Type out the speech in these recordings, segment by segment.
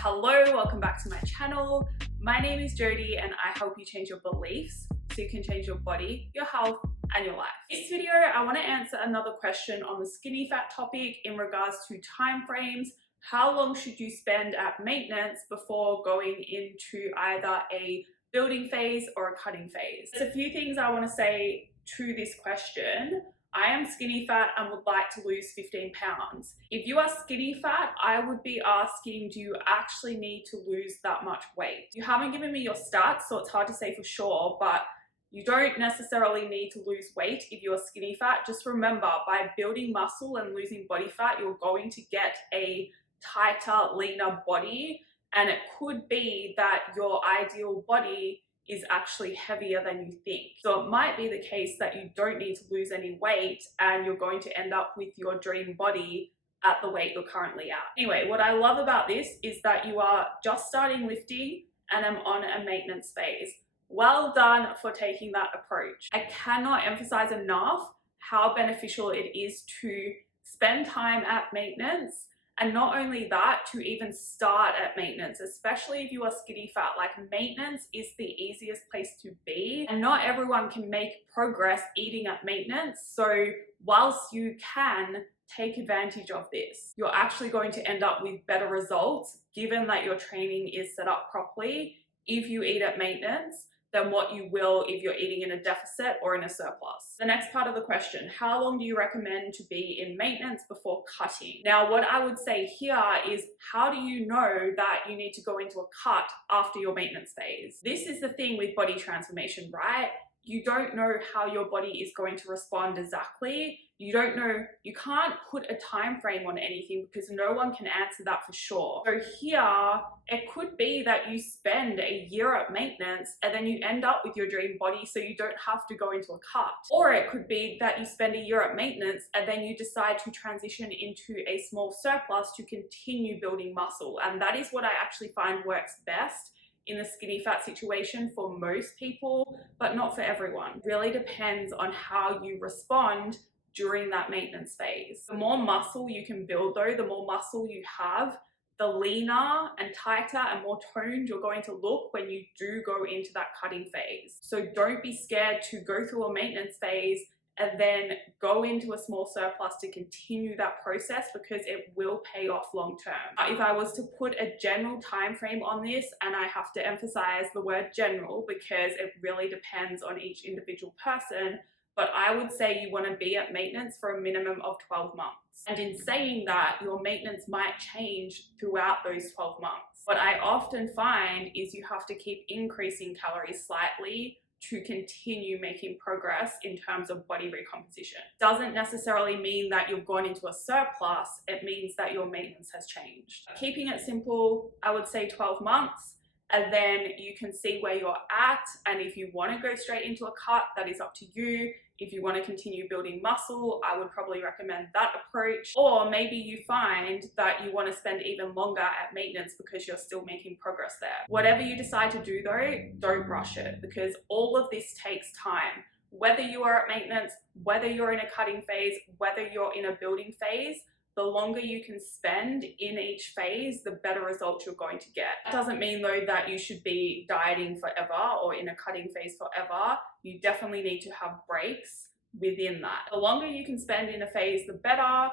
Hello, welcome back to my channel. My name is Jodie and I help you change your beliefs so you can change your body, your health, and your life. In this video, I want to answer another question on the skinny fat topic in regards to time frames. How long should you spend at maintenance before going into either a building phase or a cutting phase? There's a few things I want to say to this question. I am skinny fat and would like to lose 15 pounds. If you are skinny fat, I would be asking, do you actually need to lose that much weight? You haven't given me your stats, so it's hard to say for sure, but you don't necessarily need to lose weight if you're skinny fat. Just remember, by building muscle and losing body fat, you're going to get a tighter, leaner body, and it could be that your ideal body is actually heavier than you think. So it might be the case that you don't need to lose any weight and you're going to end up with your dream body at the weight you're currently at. Anyway, what I love about this is that you are just starting lifting and I'm on a maintenance phase. Well done for taking that approach. I cannot emphasize enough how beneficial it is to spend time at maintenance. And not only that, to even start at maintenance, especially if you are skinny fat. Like, maintenance is the easiest place to be, and not everyone can make progress eating at maintenance. So whilst you can take advantage of this, you're actually going to end up with better results given that your training is set up properly if you eat at maintenance than what you will if you're eating in a deficit or in a surplus. The next part of the question, how long do you recommend to be in maintenance before cutting? Now, what I would say here is, how do you know that you need to go into a cut after your maintenance phase? This is the thing with body transformation, right? You don't know how your body is going to respond exactly. You don't know, you can't put a time frame on anything because no one can answer that for sure. So here, it could be that you spend a year at maintenance and then you end up with your dream body so you don't have to go into a cut. Or it could be that you spend a year at maintenance and then you decide to transition into a small surplus to continue building muscle. And that is what I actually find works best in the skinny fat situation for most people, but not for everyone. It really depends on how you respond during that maintenance phase. The more muscle you can build though, the more muscle you have, the leaner and tighter and more toned you're going to look when you do go into that cutting phase. So don't be scared to go through a maintenance phase and then go into a small surplus to continue that process, because it will pay off long term. If I was to put a general time frame on this, and I have to emphasize the word general because it really depends on each individual person, but I would say you want to be at maintenance for a minimum of 12 months. And in saying that, your maintenance might change throughout those 12 months. What I often find is you have to keep increasing calories slightly to continue making progress in terms of body recomposition. Doesn't necessarily mean that you've gone into a surplus, it means that your maintenance has changed. Keeping it simple, I would say 12 months, and then you can see where you're at, and if you want to go straight into a cut, that is up to you. If you want to continue building muscle, I would probably recommend that approach. Or maybe you find that you want to spend even longer at maintenance because you're still making progress there. Whatever you decide to do though, don't rush it, because all of this takes time. Whether you are at maintenance, whether you're in a cutting phase, whether you're in a building phase, the longer you can spend in each phase, the better results you're going to get. That doesn't mean though that you should be dieting forever or in a cutting phase forever. You definitely need to have breaks within that. The longer you can spend in a phase, the better.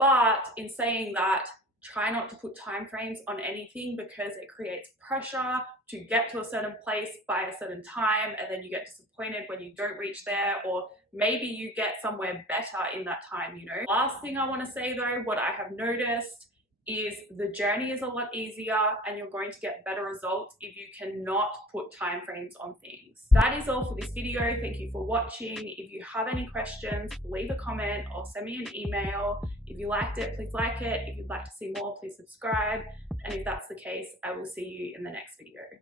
But in saying that, try not to put time frames on anything because it creates pressure to get to a certain place by a certain time, and then you get disappointed when you don't reach there, or maybe you get somewhere better in that time, you know. Last thing I want to say though, what I have noticed is the journey is a lot easier and you're going to get better results if you cannot put time frames on things. That is all for this video. Thank you for watching. If you have any questions, leave a comment or send me an email. If you liked it, please like it. If you'd like to see more, please subscribe. And if that's the case, I will see you in the next video.